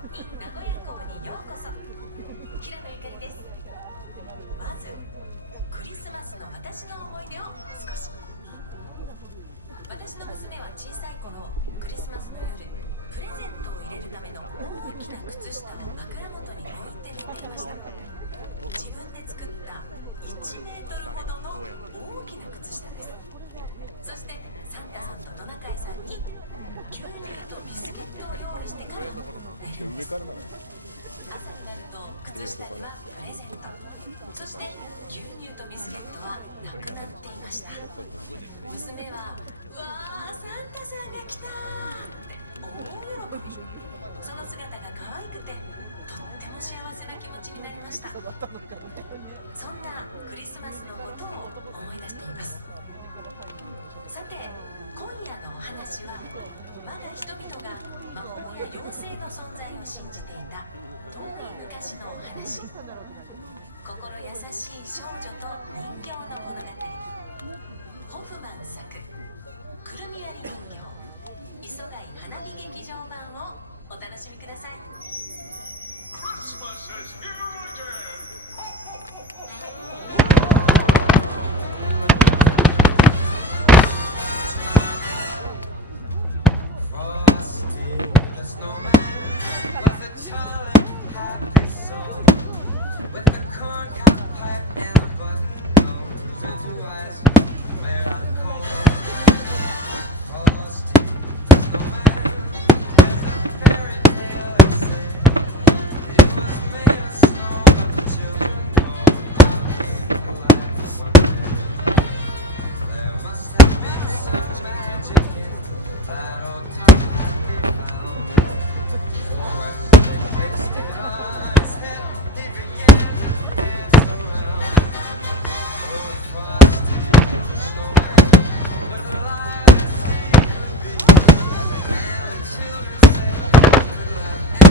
in 名古屋港にようこそ。平野ゆかりです。まずクリスマスの私の思い出を少し。私の娘は小さい頃、クリスマスの夜、プレゼントを入れるための大きな靴下を枕元に置いて寝ていました。自分で作った1メートルほどの大きな靴下です。そしてサンタさんとトナカイさんに牛乳とビスケットを用意してから寝るんです。朝になると靴下にはプレゼント、そして牛乳とビスケットはなくなっていました。娘は「わー、サンタさんが来た!」って大喜び。その姿が可愛くてとっても幸せな気持ちになりました。そんなクリスマスのことを思い出しています。さて、今夜のお話は、まだ人々が魔法や妖精の存在を信じていた遠い昔のお話。心優しい少女と人形の物語。ホフマン作くるみ割り人形、磯貝花火劇場版をお楽しみください。Christmas is here again! Frosty the snowman was a jolly happy soul with a corncob pipe and a button nose and two eyes made out of coal. Frosty the snowman has a fairy tale it says. He was made of snow, but the children all came alive one day. There must have been some magic in that old top hat they found. For when they placed it on his head, he began to dance around. Oh, Frosty the snowman was alive as he could be. And the children said he could laugh and play just the same as you and me. There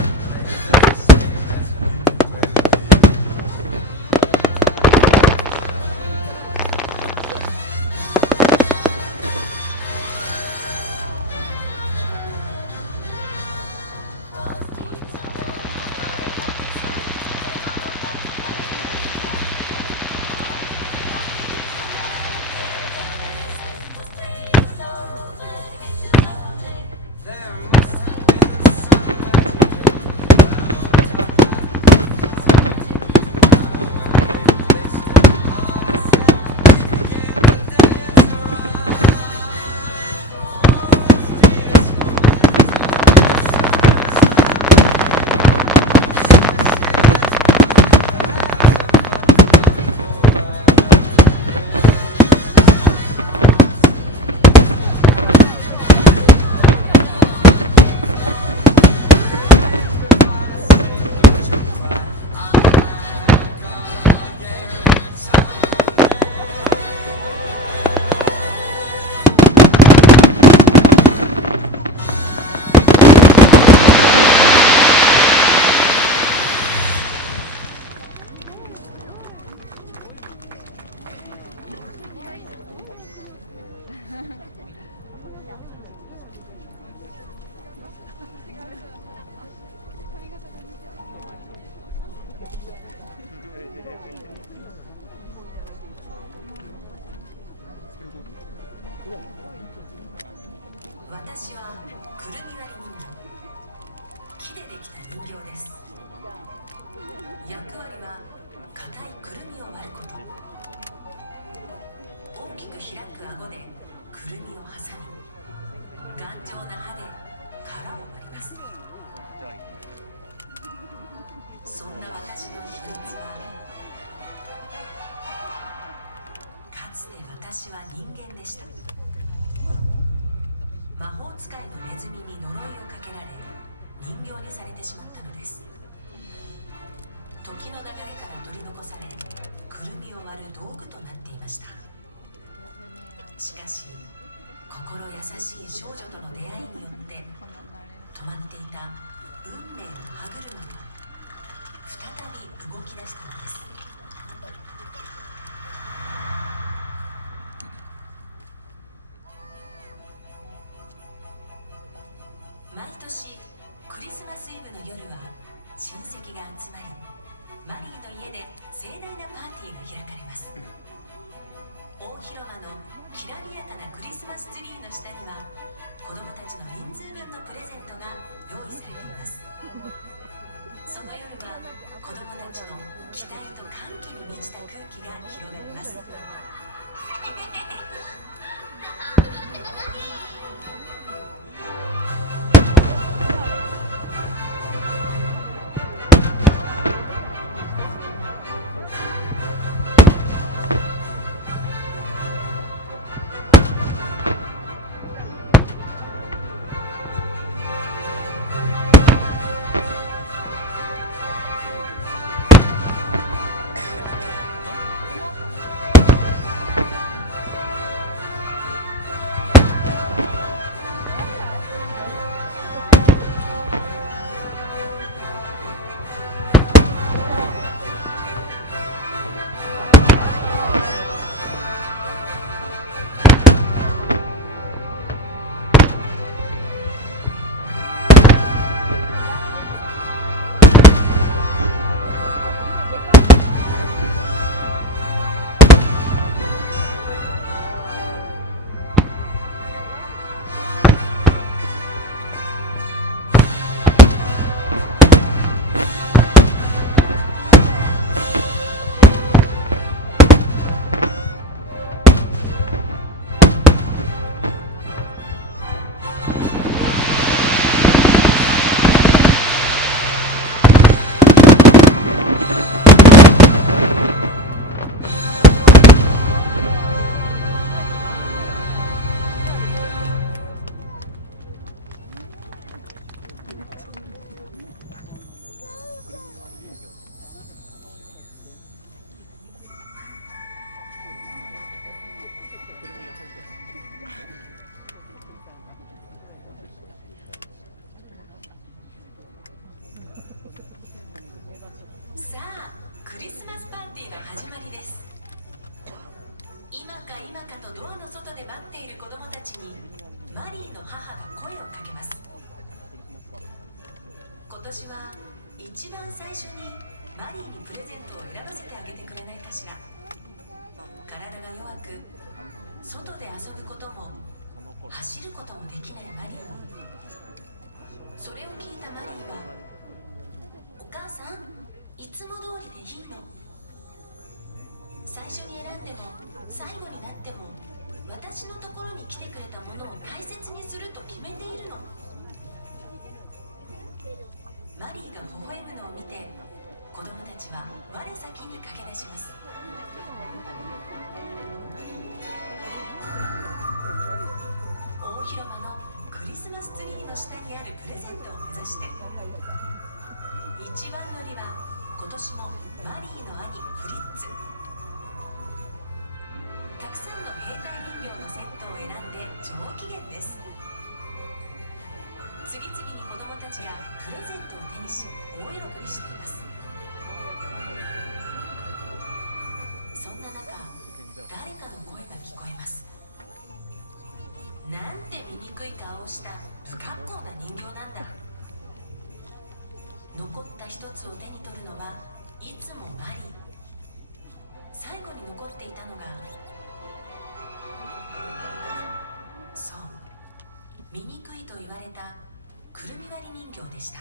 must have been some magic in that old top hat they found. When they placed it on his head, he began to dance around. Frosty the snowman was alive as he could be. And the children said he could laugh and私はくるみ割り人形。木でできた人形です。役割は硬いくるみを割ること。大きく開く顎でくるみを挟み、頑丈な歯で殻を割ります。そんな私の秘密は、かつて私は人間でした。魔法使いのネズミに呪いをかけられ、人形にされてしまったのです。時の流れから取り残され、くるみを割る道具となっていました。しかし、心優しい少女との出会いによって止まっていた運命の歯車が再び動き出したのです。毎年クリスマスイブの夜はは子供たちの期待と歓喜に満ちた空気が広がります。さあ、クリスマスパーティーの始まりです。今か今かとドアの外で待っている子供たちにマリーの母が声をかけます。今年は一番最初にマリーにプレゼントを選ばせてあげてくれないかしら。体が弱く、外で遊ぶことも走ることもできないマリー。それを聞いたマリーは、お母さん、いつも通りでいいの。最初に選んでも最後になっても私のところに来てくれたものを大切にすると決めているの。マリーが微笑むのを見て子供たちは我先に駆け出します。大広間のクリスマスツリーの下にあるプレゼントを目指して、一番乗りは今年もマリーの兄フリッツ。たくさんの兵隊人形のセットを選んで上機嫌です。次々に子供たちがプレゼントを手にし大喜びしています。そんな中、誰かの声が聞こえます。なんて醜い顔をした不格好な人形なんだ。残った一つを手に取るのはいつもマリー。最後に残っていたのが、そう、醜いと言われたくるみ割り人形でした。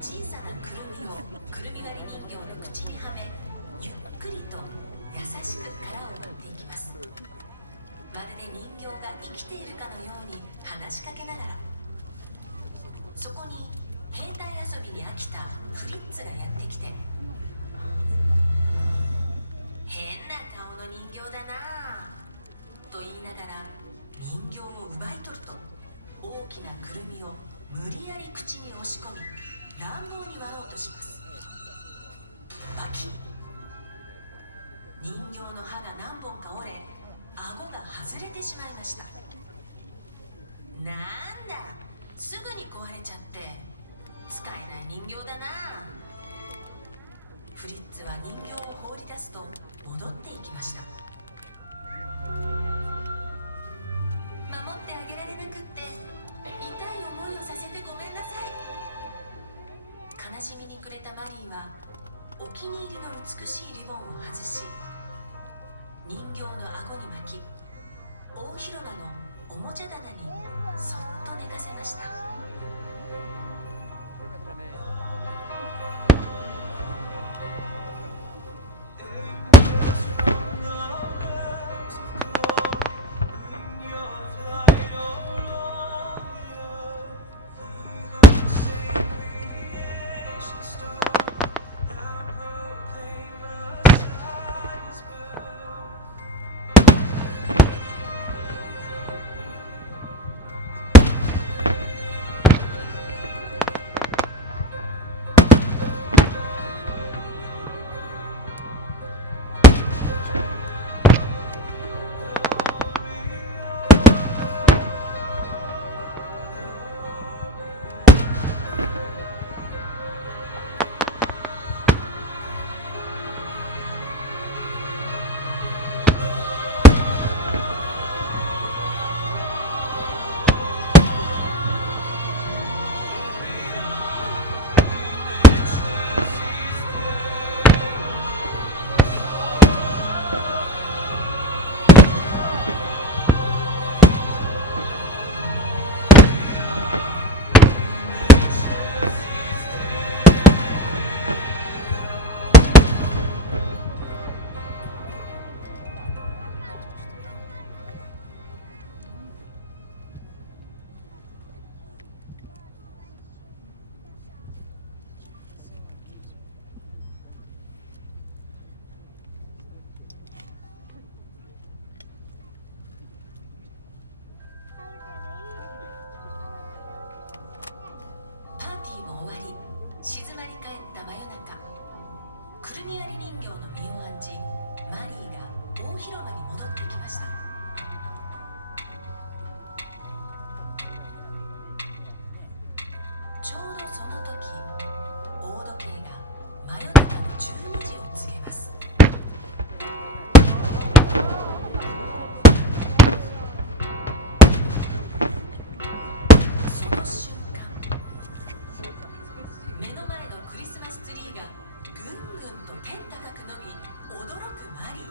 小さなくるみをくるみ割り人形の口にはめ、ゆっくりと優しく殻を割っていきます。まるで人形が生きているかのように話しかけながら、そこに兵隊遊びに飽きたフリッツがやってきて、変な顔の人形だなぁと言いながら人形を奪い取ると、大きなくるみを無理やり口に押し込み乱暴に割ろうとします。バキッ。人形の歯が何本か折れ、顎が外れてしまいました。なんだ、すぐに壊れちゃって使えない人形だな。フリッツは人形を放り出すと戻っていきました。守ってあげられなくって痛い思いをさせてごめんなさい。悲しみに暮れたマリーはお気に入りの美しいリボンを外し、人形の顎に巻き、大広間のおもちゃ棚にそっと寝かせました。静まり返った真夜中、くるみ割り人形の身を案じ、マリーが大広間に戻ってきました。ちょうどその時、大時計が真夜中の12時を告げます。その瞬間、目の前のクリスマスツリーがぐんぐんと天高く伸び、驚くマリー。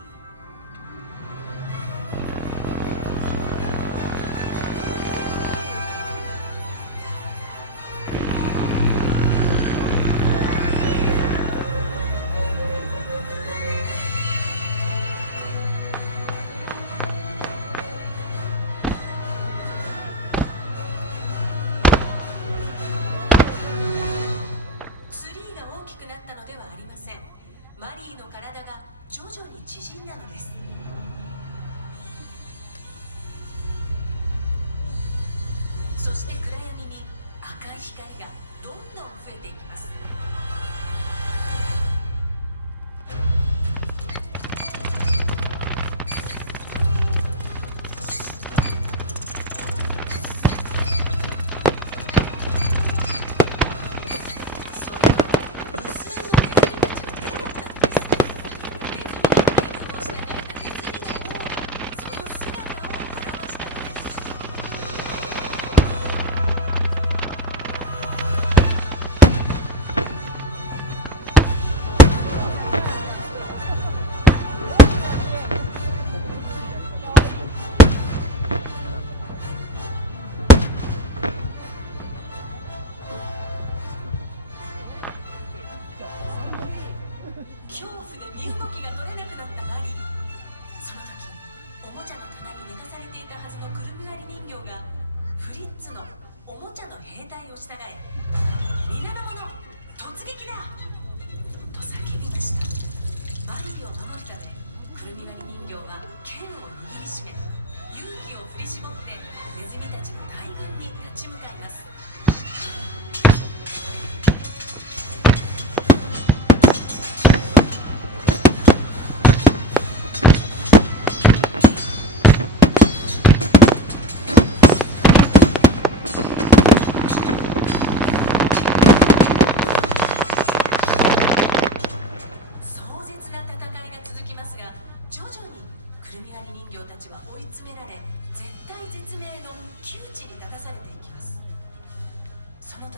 の時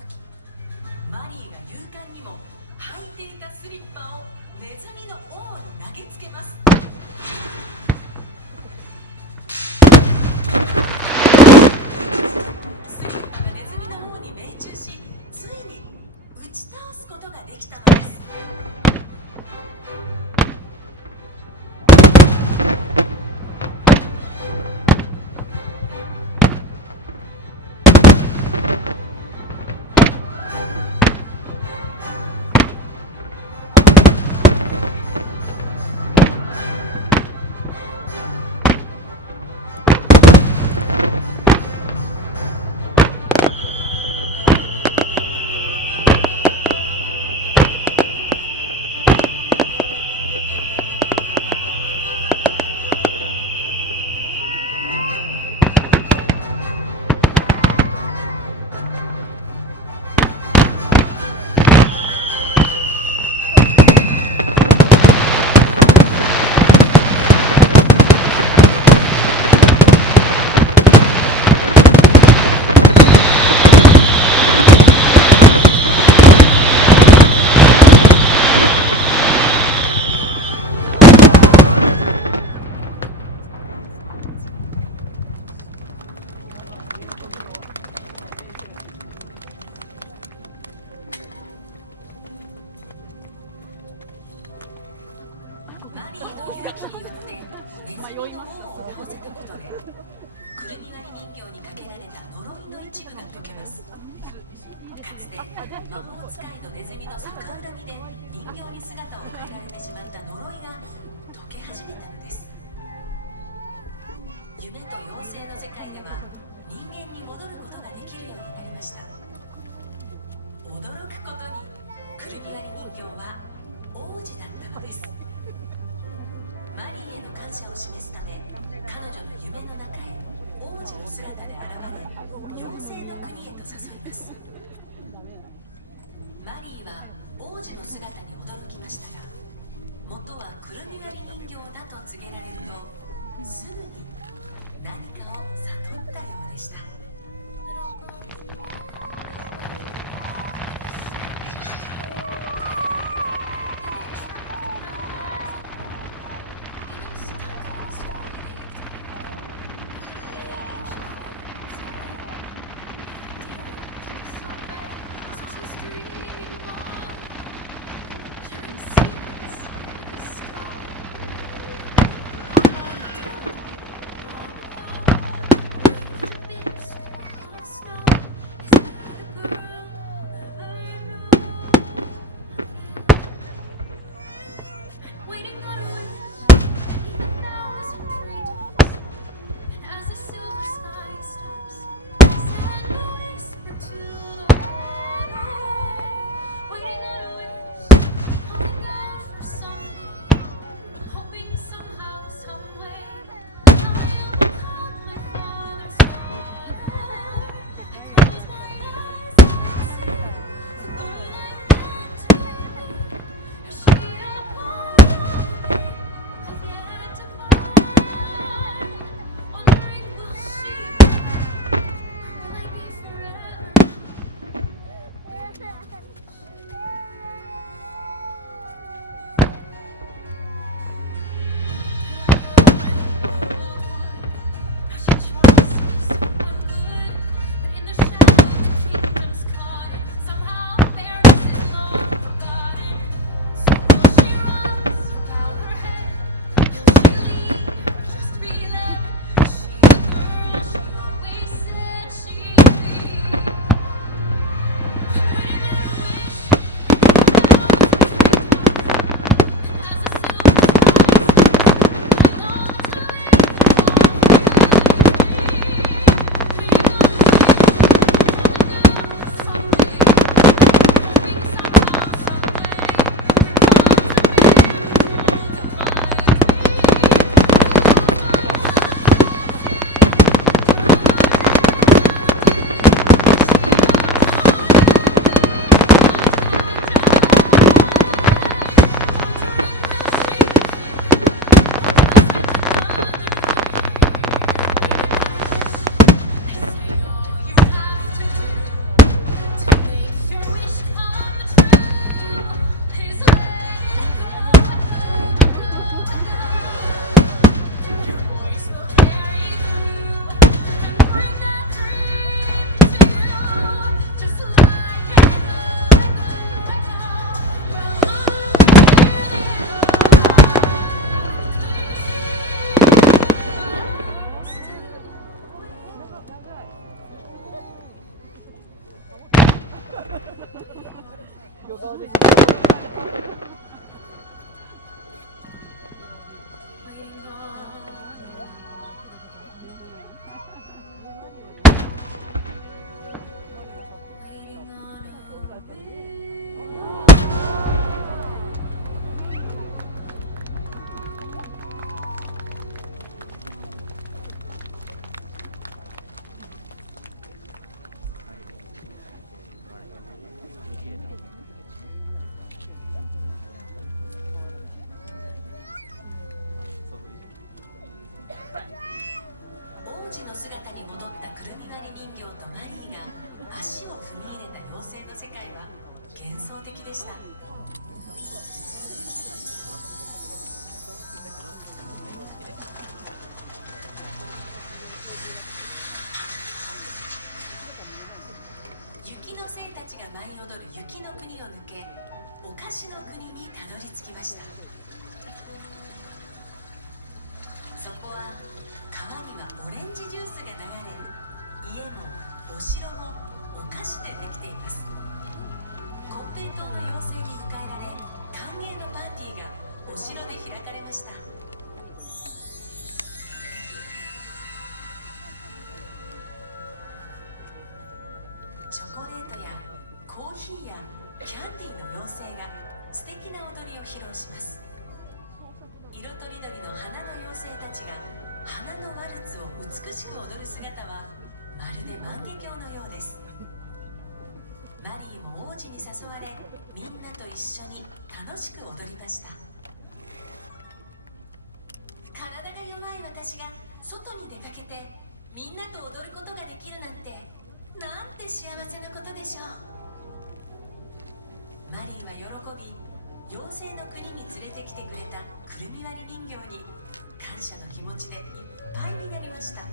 マリーが勇敢にも履いていたスリッパをネズミの王に投げつけます。スリッパがネズミの王に命中し、ついに打ち倒すことができたのです。迷いました。くるみ割り人形にかけられた呪いの一部が解けます。かつて魔法使いのネズミの逆恨みで人形に姿を変えられてしまった呪いが解け始めたのです。夢と妖精の世界では人間に戻ることができるようになりました。驚くことにくるみ割り人形は王子だったのです。マリーへの感謝を示すため、彼女の夢の中へ王子の姿で現れ、妖精の国へと誘います。マリーは王子の姿に驚きましたが、元はくるみ割り人形だと告げられると、すぐに何かを悟ったようでした。Waiting on waiting on王子の姿に戻ったくるみ割り人形とマリーが足を踏み入れた妖精の世界は幻想的でした。雪の精たちが舞い踊る雪の国を抜け、お菓子の国にたどり着きました。そこは川にはオレンジジュースが流れ、家もお城もお菓子でできています。コンペイ島の妖精に迎えられ、歓迎のパーティーがお城で開かれました。チョコレートやコーヒーやキャンディーの妖精が素敵な踊りを披露します。色とりどりの花の妖精たちが花のワルツを美しく踊る姿はまるで万華鏡のようです。マリーも王子に誘われ、みんなと一緒に楽しく踊りました。体が弱い私が外に出かけてみんなと踊ることができるなんて、なんて幸せなことでしょう。マリーは喜び、妖精の国に連れてきてくれたくるみ割り人形に感謝の気持ちでいっぱいになりました。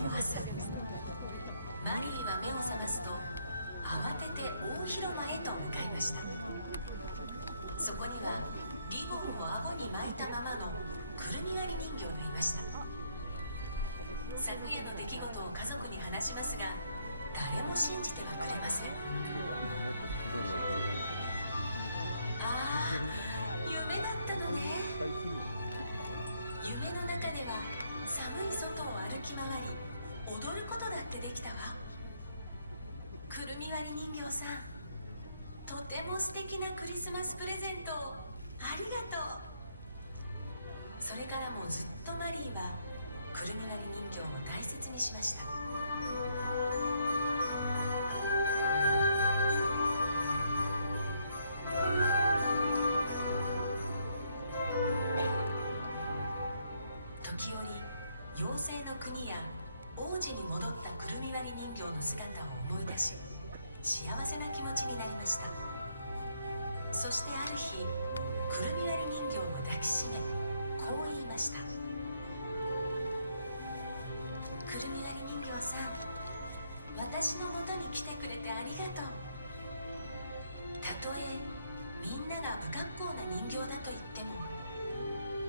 の朝、マリーは目を覚ますと慌てて大広間へと向かいました。そこにはリボンを顎に巻いたままのくるみ割り人形がいました。昨夜の出来事を家族に話しますが、誰も信じてはくれません。ああ、夢だったのね。夢の中では寒い外を歩き回り踊ることだってできたわ。くるみ割り人形さん、とても素敵なクリスマスプレゼントをありがとう。それからもずっとマリーはくるみ割り人形を大切にしました。時折、妖精の国や王子に戻ったくるみ割り人形の姿を思い出し、幸せな気持ちになりました。そしてある日、くるみ割り人形を抱きしめ、こう言いました。くるみ割り人形さん、私のもとに来てくれてありがとう。たとえみんなが不格好な人形だと言っても、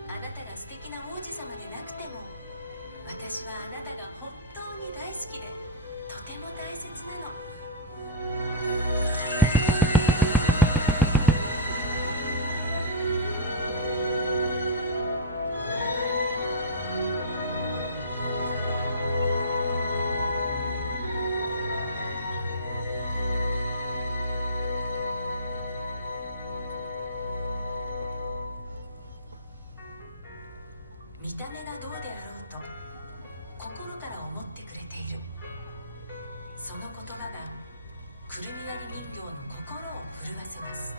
あなたが素敵な王子様でなくても、私はあなたが本当に大好きでとても大切なの。見た目がどうであろうと心から思ってくれている、その言葉がくるみ割り人形の心を震わせます。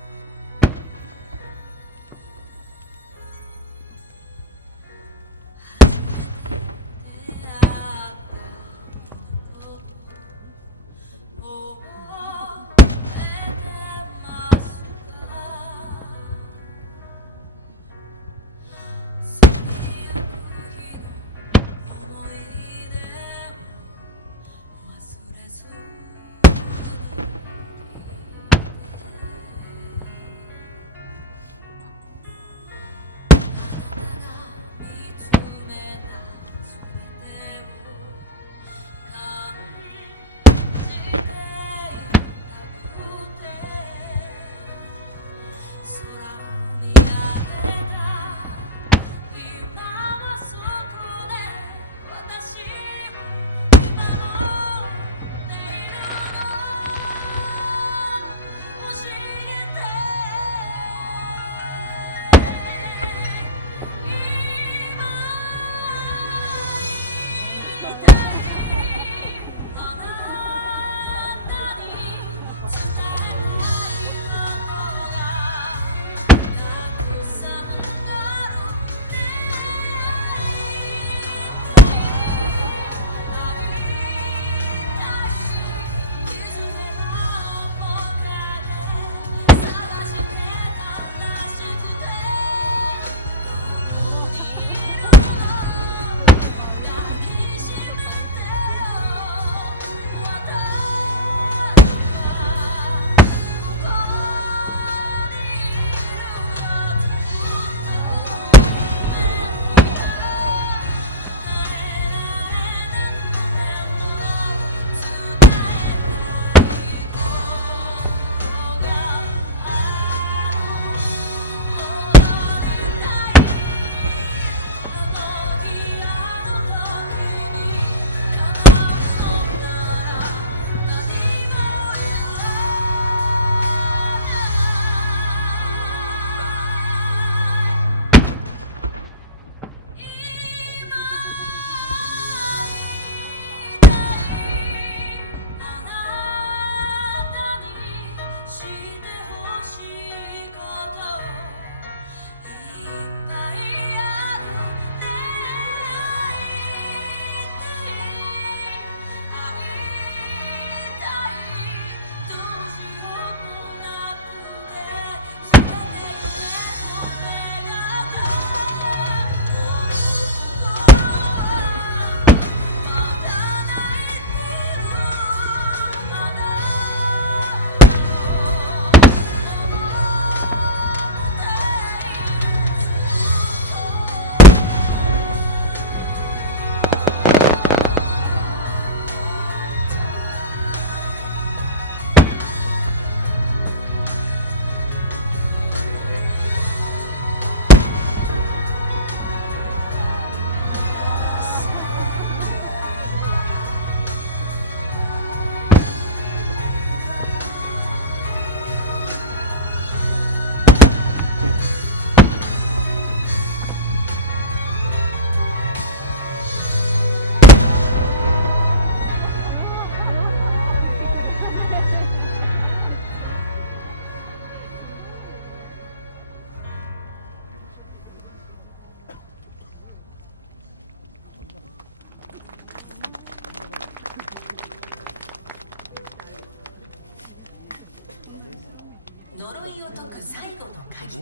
呪いを解く最後の鍵、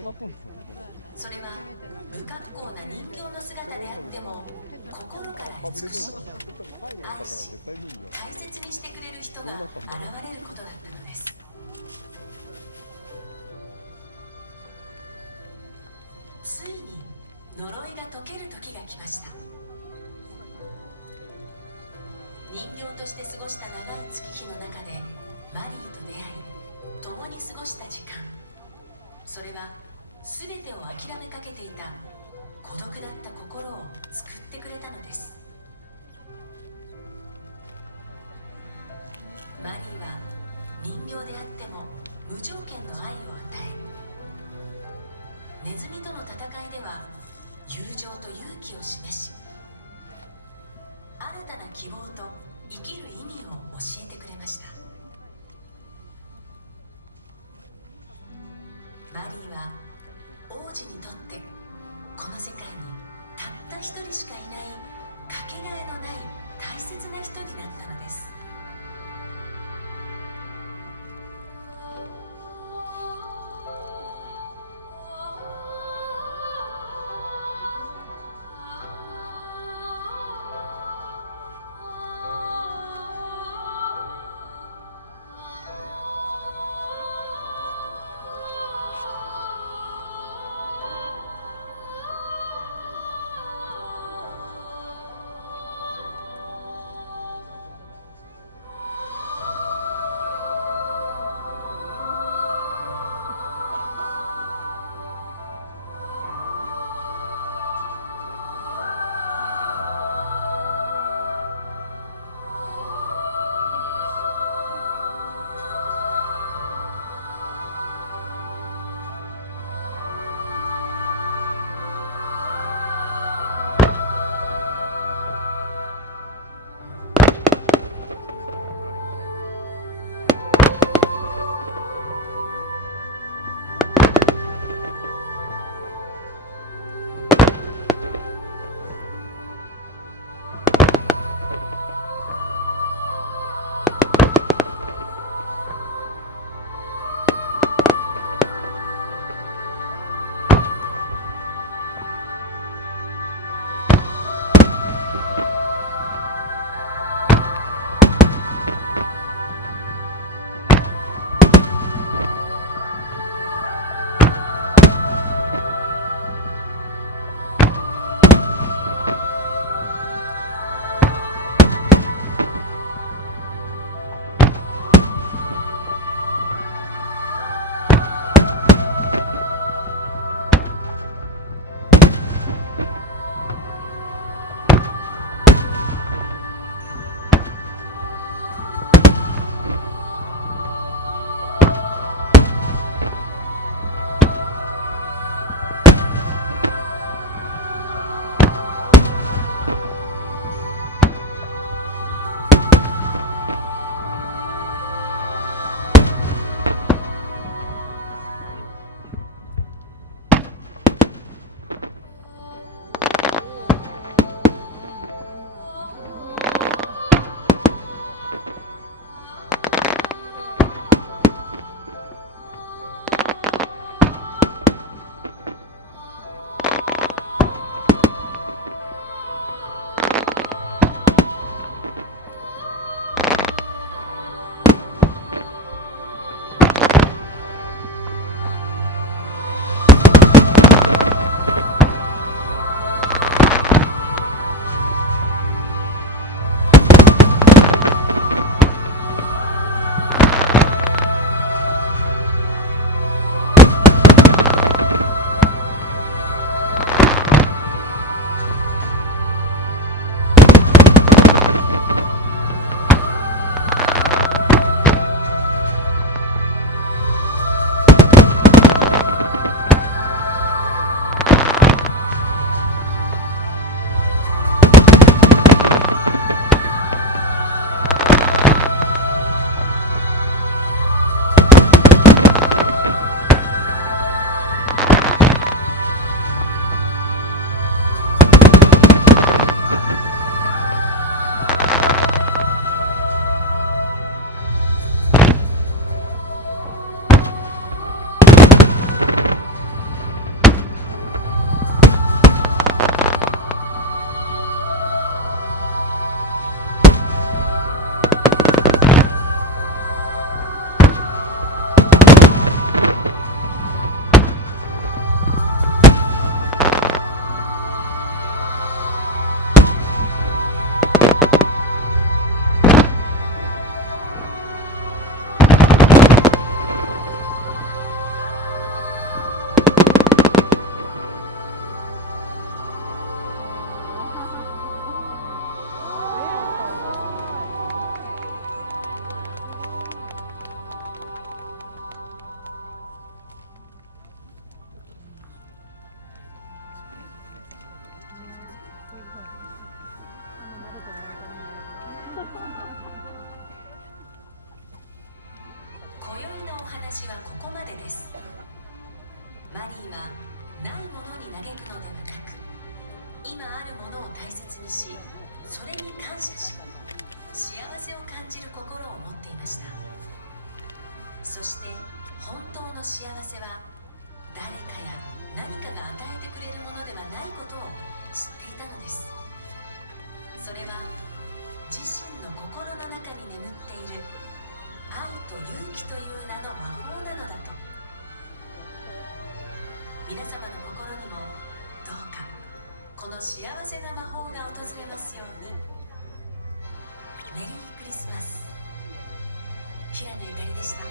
それは不格好な人形の姿であっても心から慈しみ愛し大切にしてくれる人が現れることだったのです。ついに呪いが解ける時が来ました。人形として過ごした長い月日の中でマリーと出会い共に過ごした時間、それは全てを諦めかけていた孤独だった心を救ってくれたのです。マリーは人形であっても無条件の愛を与え、ネズミとの戦いでは友情と勇気を示し、新たな希望と生きる意味を教えてくれました。マリーは王子にとってこの世界にたった一人しかいないかけがえのない大切な人になったのです。今宵のお話はここまでです。マリーはないものに嘆くのではなく、今あるものを大切にし、それに感謝し、幸せを感じる心を持っていました。そして本当の幸せは誰かや何かが与えてくれるものではないことを知っていたのです。それは自身の心の中に眠っている愛と勇気という名の魔法なのだと。皆様の心にもどうかこの幸せな魔法が訪れますように。メリークリスマス。平野ゆかりでした。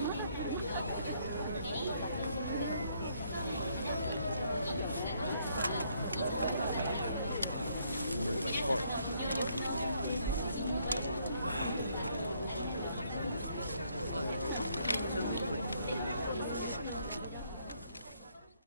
まだ